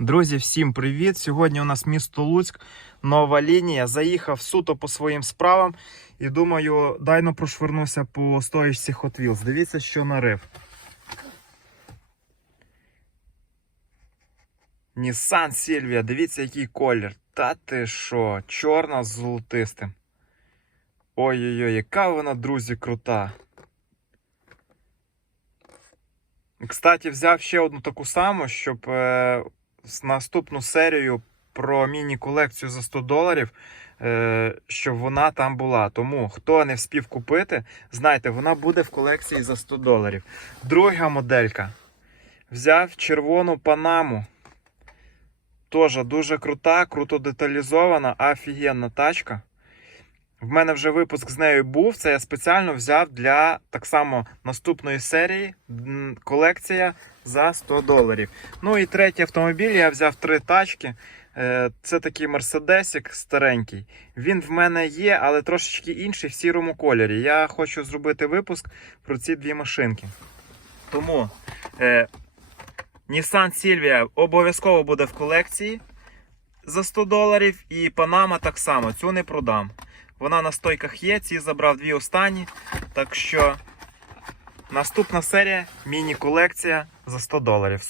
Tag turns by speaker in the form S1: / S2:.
S1: Друзі, всім привіт! Сьогодні у нас місто Луцьк, нова лінія. Заїхав суто по своїм справам і думаю, дайно прошвернуся по стоїчці Hot Wheels. Дивіться, що нарив. Nissan Silvia, дивіться, який колір. Та ти що, чорна з золотистим. Ой-ой-ой, яка вона, друзі, крута. Кстати, взяв ще одну таку саму, щоб е, наступну серію про міні-колекцію за 100 доларів, е, щоб вона там була. Тому хто не вспів купити, знайте, вона буде в колекції за 100 доларів. Друга моделька. Взяв червону панаму. Теж дуже крута, круто деталізована, офігенна тачка. В мене вже випуск з нею був. Це я спеціально взяв для так само наступної серії. Колекція за 100 доларів. Ну і третій автомобіль. Я взяв три тачки. Е, Це такий мерседесик старенький. Він в мене є, але трошечки інший в сірому кольорі. Я хочу зробити випуск про ці дві машинки. Тому е, Nissan Silvia обов'язково буде в колекції за 100 доларів. І Панама так само. Цю не продам. Вона на стойках є, ці забрав дві останні. Так що наступна серія міні-колекція за 100 доларів.